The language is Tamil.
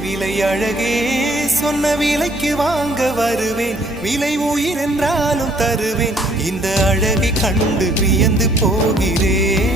விலை அழகே சொன்ன விலைக்கு வாங்க வருவேன். விலை உயிர் என்றாலும் தருவேன். இந்த அழகை கண்டு வியந்து போகிறேன்.